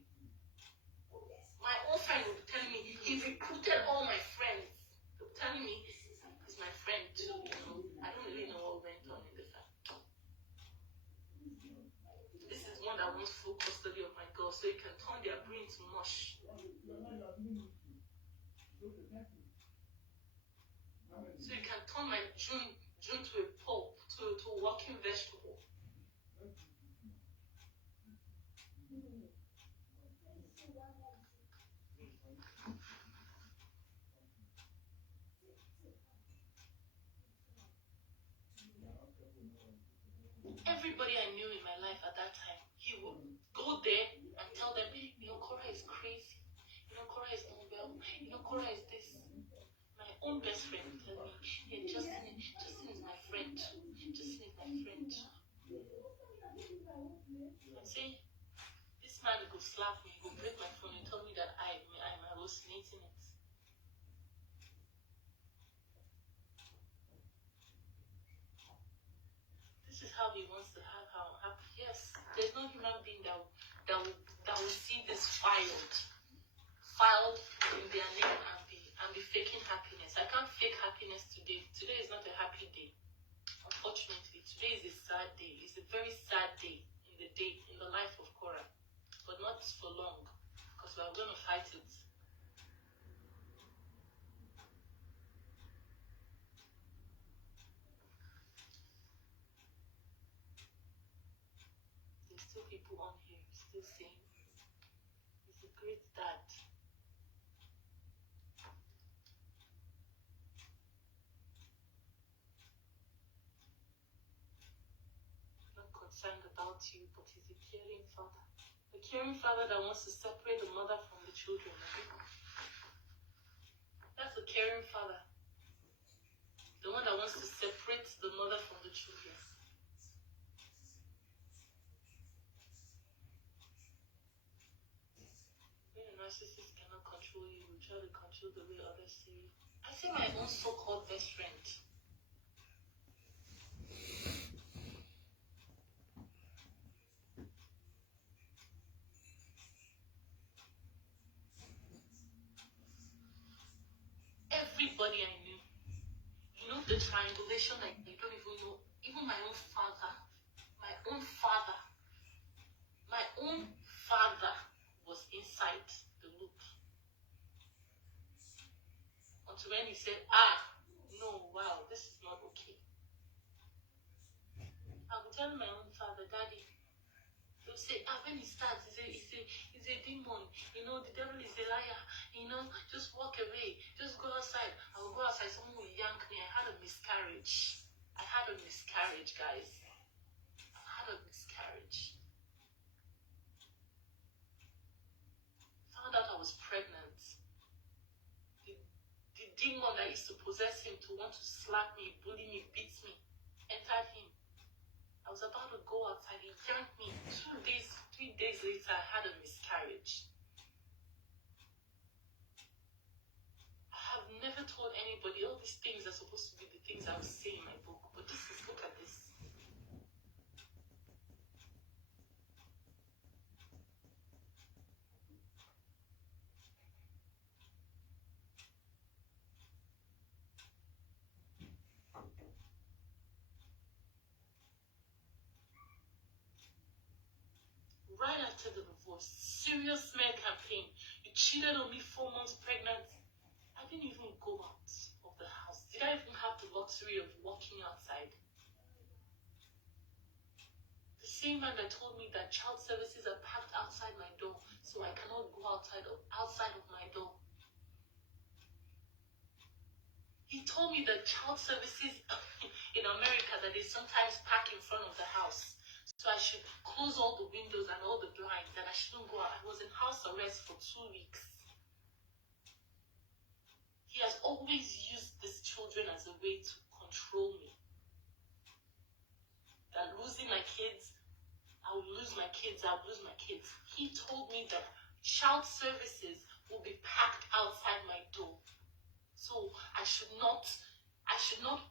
My own friend was telling me he recruited all my friends. They were telling me he's my friend too. I don't really know what went on in the family. This is one that wants full custody of my girl so he can turn their brain to mush. So you can turn my June to a pulp, to a walking vegetable. Everybody I knew in my life at that time, he would go there and tell them, Korra is crazy. Korra is unwell. Korra is this. My own best friend tell me, hey, Justin is my friend too. Justin is my friend too. I say, this man go slap me, go break my phone and tell me that I'm hallucinating it. This is how he wants to have how I'm happy. Yes, there's no human being that will see this filed in their name and be faking happiness. I can't fake happiness today. Today is not a happy day. Unfortunately, today is a sad day. It's a very sad day in the life of Korra. But not for long, because we are going to fight it. There's still people on here still saying he's a great dad. Not concerned about you, but he's a caring father. A caring father that wants to separate the mother from the children. That's a caring father. The one that wants to separate the mother from the children. When a narcissist cannot control you, you try to control the way others see you. I see my own so-called best friend. Everybody I knew. The triangulation like you don't even know. Even my own father was inside the loop. Until when he said, no, wow, this is not okay. I would tell my own father, Daddy, he'll say, when he starts, he's a demon. The devil is a liar. Just walk away. Just go outside. I will go outside. Someone will yank me. I had a miscarriage. Guys. I had a miscarriage. Found out I was pregnant. The demon that used to possess him to want to slap me, bully me, beat me, entered him. I was about to go outside. He yanked me. 3 days later, I had a miscarriage. I have never told anybody all these things are supposed to be the things I would say in my book. But look at this. Right after the divorce, serious smear campaign. You cheated on me 4 months pregnant. I didn't even go out of the house. Did I even have the luxury of walking outside? The same man that told me that child services are packed outside my door, so I cannot go outside of my door. He told me that child services in America, that they sometimes park in front of the house. So I should close all the windows and all the blinds, and I shouldn't go out. I was in house arrest for 2 weeks. He has always used these children as a way to control me. That losing my kids, I will lose my kids. He told me that child services will be packed outside my door. So I should not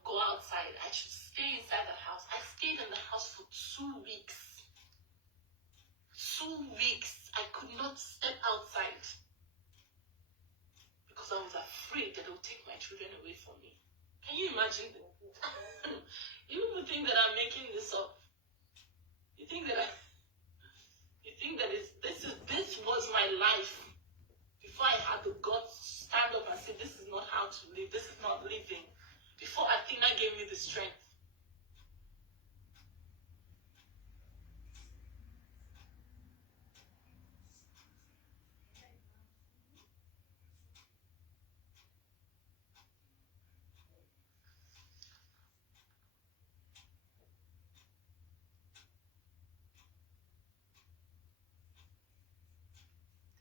go outside. I should stay inside the house. I stayed in the house for 2 weeks. 2 weeks. I could not step outside because I was afraid that they would take my children away from me. Can you imagine? You people think that I'm making this up. You think that this was my life before I had the guts to stand up and say, this is not how to live. This is not living. Before Athena gave me the strength.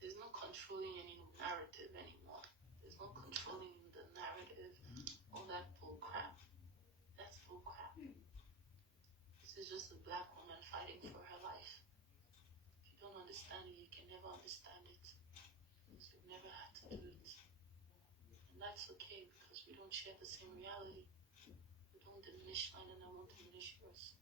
There's no controlling any narrative anymore. There's no controlling the narrative. All that bull crap. That's bull crap. This is just a black woman fighting for her life. If you don't understand it, you can never understand it. Because you've never had to do it. And that's okay, because we don't share the same reality. You don't diminish mine and I won't diminish yours.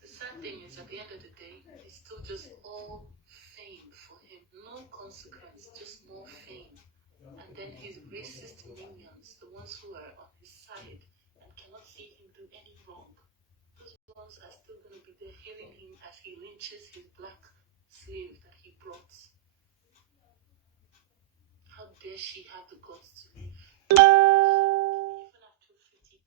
The sad thing is, at the end of the day, it's still just all fame for him. No consequence, just more fame. And then his racist minions, the ones who are on his side and cannot see him do any wrong, those ones are still going to be there hailing him as he lynches his black slave that he brought. How dare she have the guts to leave? Even after $50,000,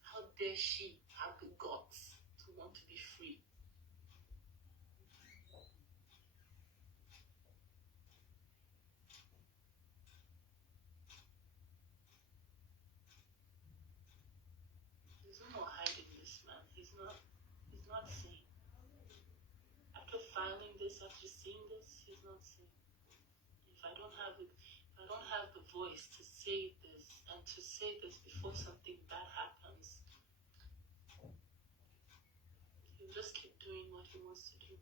how dare she have the guts to want to be free? There's no more hiding this man. He's not sane. After filing this, after seeing this, he's not sane. If I don't have the voice to say this and to say this before something bad happens, he'll just keep doing what he wants to do.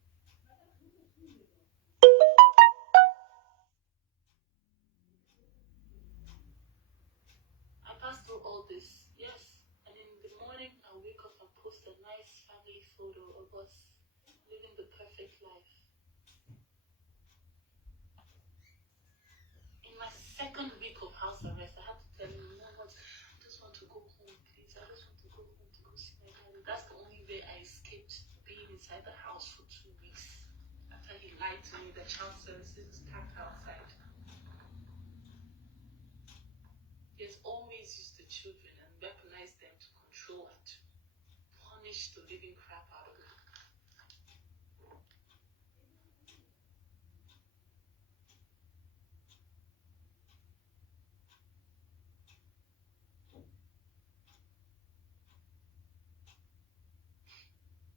I passed through all this, yes, and in the morning I'll wake up and post a nice family photo of us living the perfect life. In my second week of house arrest, I had to tell him, you know what, I just want to go home, please. I just want to go home to go see my daddy. That's the only way I escaped being inside the house for 2 weeks. After he lied to me, the child services is packed outside. He has always used the children and weaponized them to control and to punish the living crap out of them.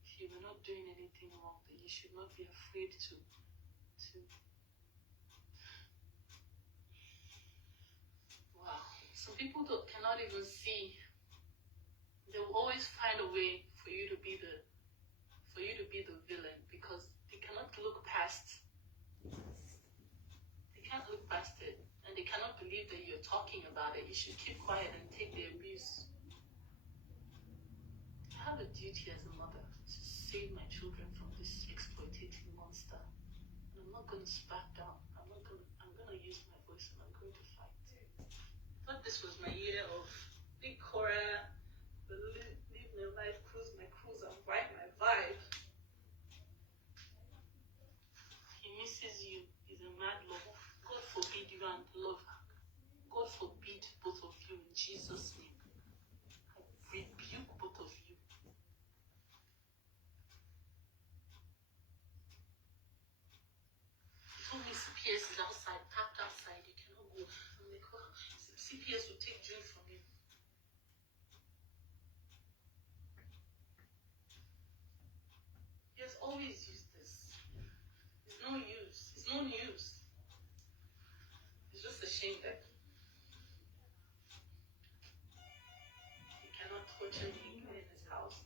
If you were not doing anything wrong, then you should not be afraid to wow. Some people cannot even see. They will always find a way for you to be the villain, because they cannot look past. They can't look past it, and they cannot believe that you're talking about it. You should keep quiet and take the abuse. I have a duty as a mother to save my children from this exploitative monster, and I'm not going to back down. I'm going to use my voice, and I'm going to fight. I thought this was my year of big korra, live my life, cruise my cruise, and ride my vibe. He misses you. He's a mad lover. God forbid you and love her. God forbid both of you in Jesus' name. I rebuke both of you. He told me CPS is outside, packed outside. You cannot go. I'm like, oh, CPS will take drink from you. He has always used this. It's no use. It's no news. It's just a shame that he cannot torture me in his house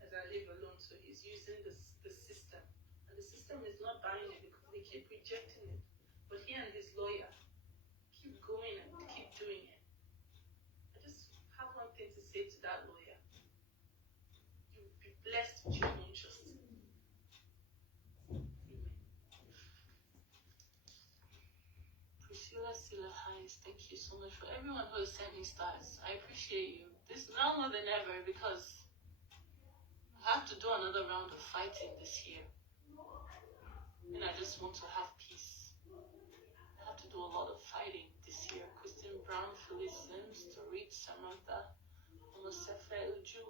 as I live alone. So he's using the system. And the system is not buying it because they keep rejecting it. But he and his lawyer keep going and keep doing it. I just have one thing to say to that lawyer. You will be blessed with your own justice. Thank you so much for everyone who has sent me stars. I appreciate you. This now more than ever, because I have to do another round of fighting this year. And I just want to have peace. I have to do a lot of fighting this year. Christian Brown, Phyllis Sims, Tariq, Samantha, Omosefe, Uju,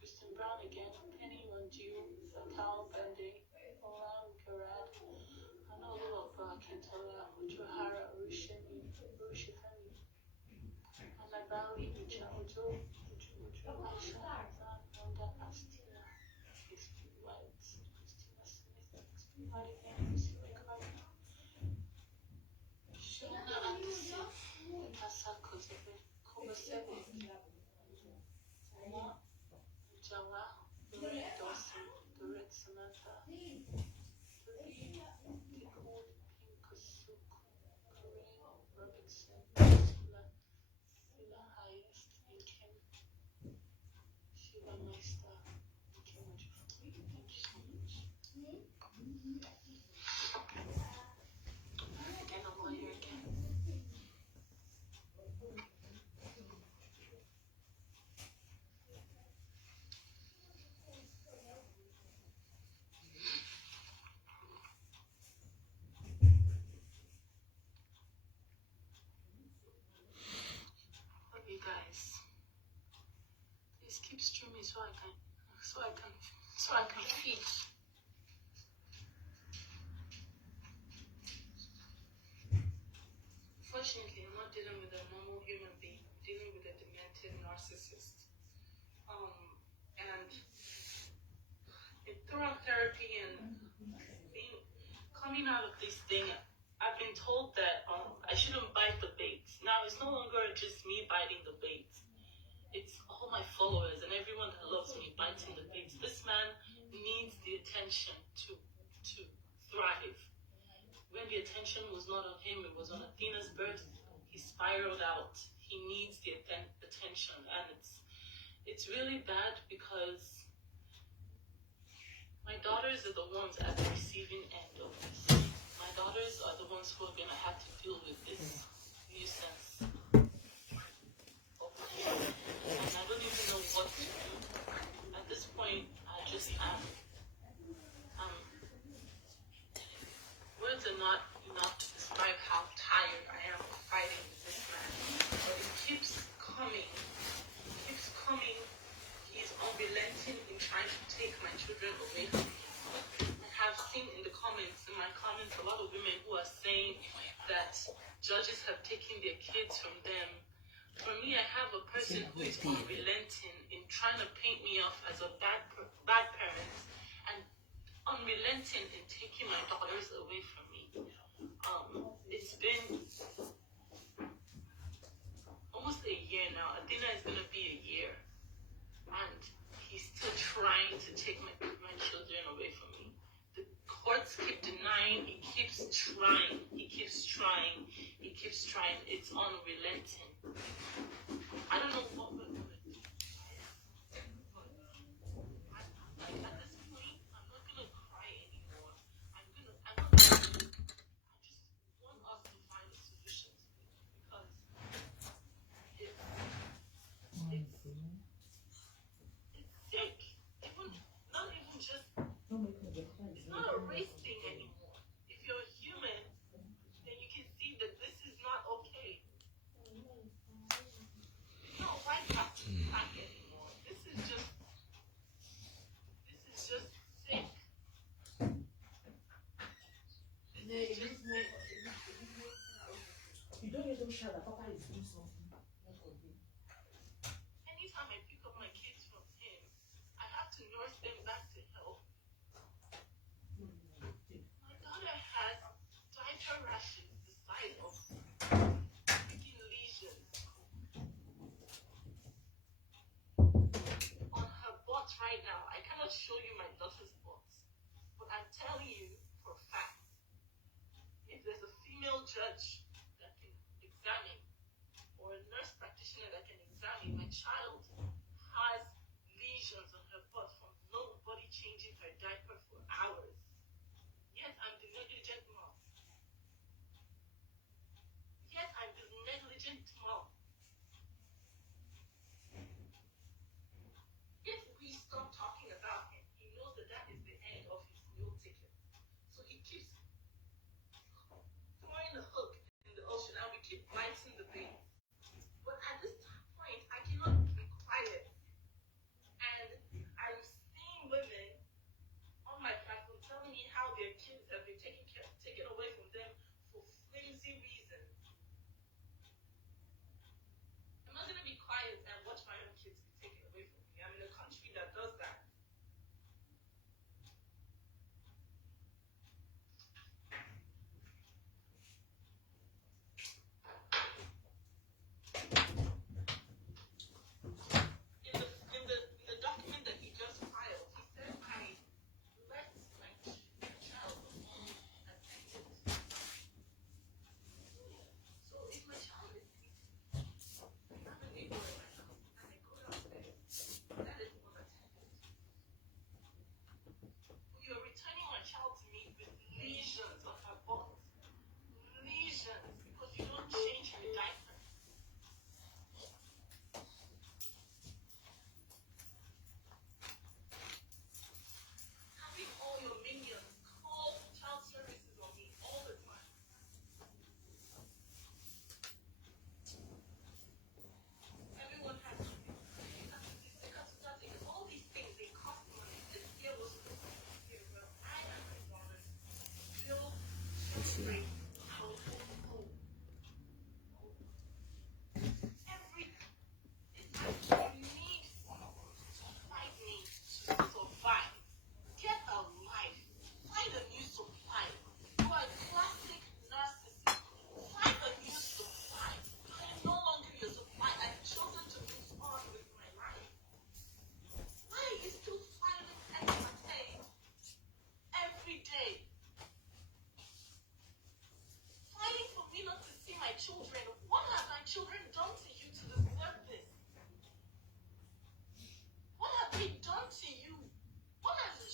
Christian Brown again, Penny, Wanju, Fatal, Bende, Olam, Garad, Anolu, Kentola, Ujuhara, Urushemi, Urushifemi, You guys, please keep streaming so I can feed. Fortunately, I'm not dealing with a normal human being. I'm dealing with a demented narcissist. And throughout therapy and coming out of this thing, I've been told that I shouldn't bite the bait. Now it's no longer just me biting the bait. It's all my followers and everyone that loves me biting the bait. This man needs the attention to thrive. When the attention was not on him, it was on Athena's birth. He spiraled out. He needs the attention, and it's really bad because my daughters are the ones at the receiving end of this. My daughters are the ones who are going to have to deal with this nuisance over here. And I don't even know what to do. At this point, I just am. Words are not enough to describe how tired I am of fighting with this man. But it keeps coming. He is unrelenting in trying to take my children away from me. I have seen in my comments, a lot of women who are saying that judges have taken their kids from them. For me, I have a person who is unrelenting in trying to paint me off as a bad parent and unrelenting in taking my daughters away from me. It's been almost a year now. Athena is going to be a year. And he's still trying to take my children away from me. The courts keep denying. He keeps trying. It's unrelenting. I don't know what we're going to do. At this point, I'm not going to cry anymore. I just want us to find a solution to it because it's sick. Not even just, it's not a race thing anymore. If you're a human, then you can see that this is not okay. It's not white captain black anymore. This is just sick. You don't even shout that Papa is doing something. Anytime I pick up my kids from him, I have to nurse them back to health. My daughter has diaper rashes the size of freaking lesions on her butt right now. I cannot show you my daughter's butt, but I'm telling you for a fact, if there's a female judge that can examine or a nurse practitioner that can examine, my child has lesions on her butt from nobody changing her diaper for hours. Yet I'm the negligent mom. If we stop talking about him, he knows that is the end of his meal ticket. So he keeps throwing the hook in the ocean and we keep biting the bait. But at this point, I cannot be quiet. And I'm seeing women on my platform telling me how their kids have been taken away from them for flimsy reasons.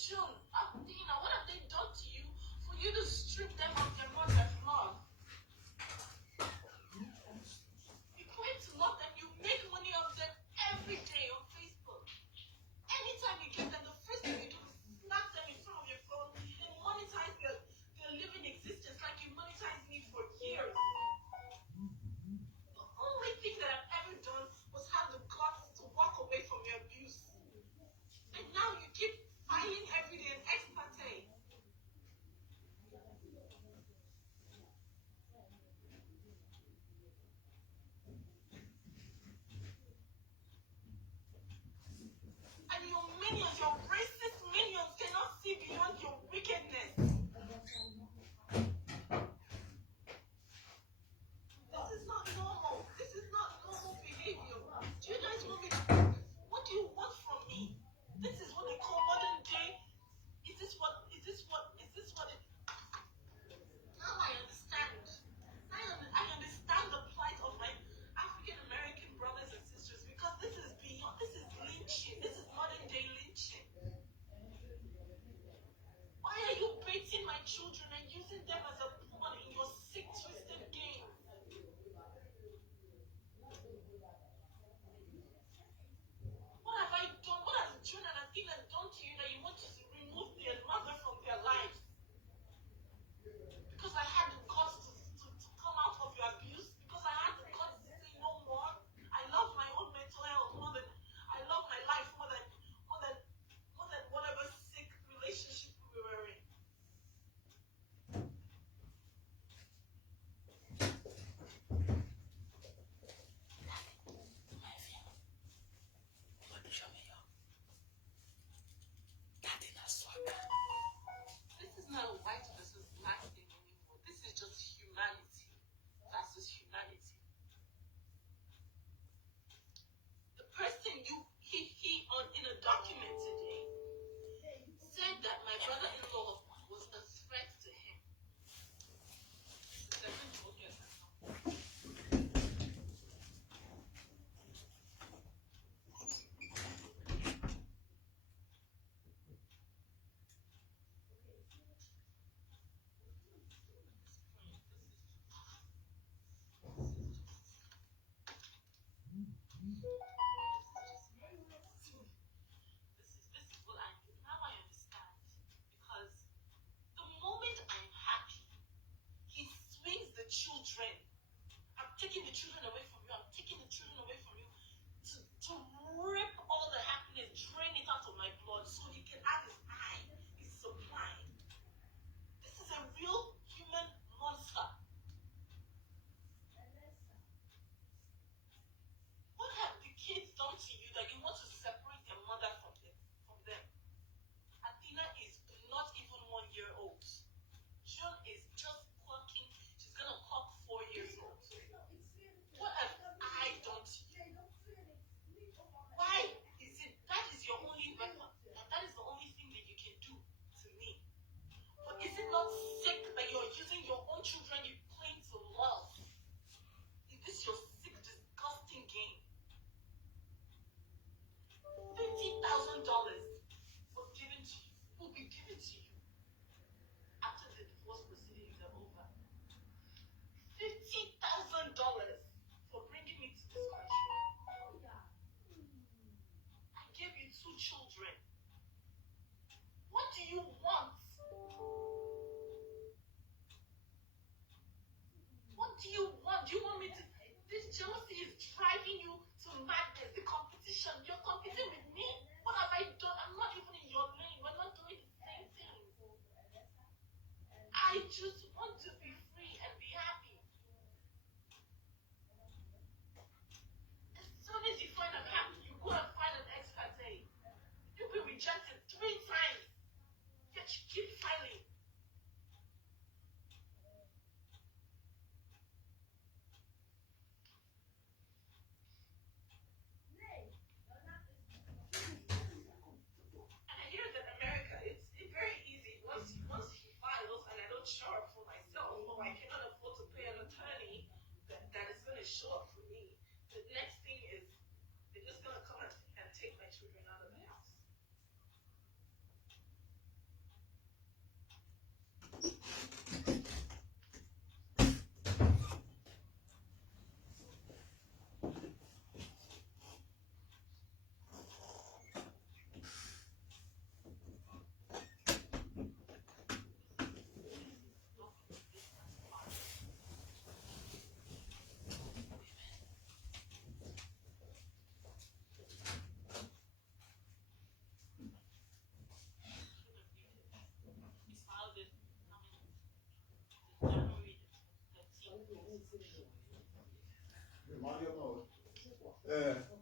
June, Athena, what have they done to you for you to strip them of their mother's love? You claim to love them, you make money off them every day on Facebook. Anytime you get them, the first thing you do is snap them in front of your phone and monetize their living existence like you monetized me for years. The only thing that I've ever done was have the guts to walk away from your abuse. And now you keep filing every day in ex parte. And your minions, your racist minions, cannot see beyond your wickedness. This is not normal. This is not normal behavior. Do you guys want me to... What do you want from me? This is what they call modern day. Is this what it... Now I understand. I understand the plight of my African American brothers and sisters because this is beyond, this is lynching. This is modern day lynching. Why are you baiting my children and using them as a pawn in your sick, twisted game? What have I done? What has June and Athena done to you that you want to remove their mother from their lives? Because I had the guts to come out of your abuse? Because I had the guts to say no more? I love my own mental health more than I love my life more than whatever sick relationship we were in. This is not a white versus black thing anymore. This is just humanity versus humanity. The person he on in a document today said that my brother-in-law was a threat to him. This is what I now I understand. Because the moment I'm happy, he swings the children. I'm taking the children away from you. I'm taking the children away from you to rip all the happiness, drain it out of my blood so he can have his eye, his supply. This is a real human monster. What have the kids done to you that you want to separate their mother from them? Athena is not even 1 year old. June is just clocking. She's gonna clock 4 years old. What have I done to you? Why is it that is your only weapon? And that is the only thing that you can do to me. But is it not sick that you're using your own children you claim to love? Is this your sick, disgusting game? $50,000 was given to you, will be given to you after the divorce proceedings are over. $50,000 for bringing me to this country. I gave you 2 children. What do you want? What do you want? Do you want me to... This jealousy is driving you to madness. The competition. You're competing with me. What have I done? I'm not even in your lane. We're not doing the same thing. I just want to be free and be happy. As soon as you find I'm happy, you go and find an ex parte. You've been rejected 3 times. Yet you keep filing. And I hear that America, it's very easy. Once he files, and I don't show up for myself, or I cannot afford to pay an attorney that is going to show up for me. The next thing is they're just going to come and take my children out of the house. Mario no.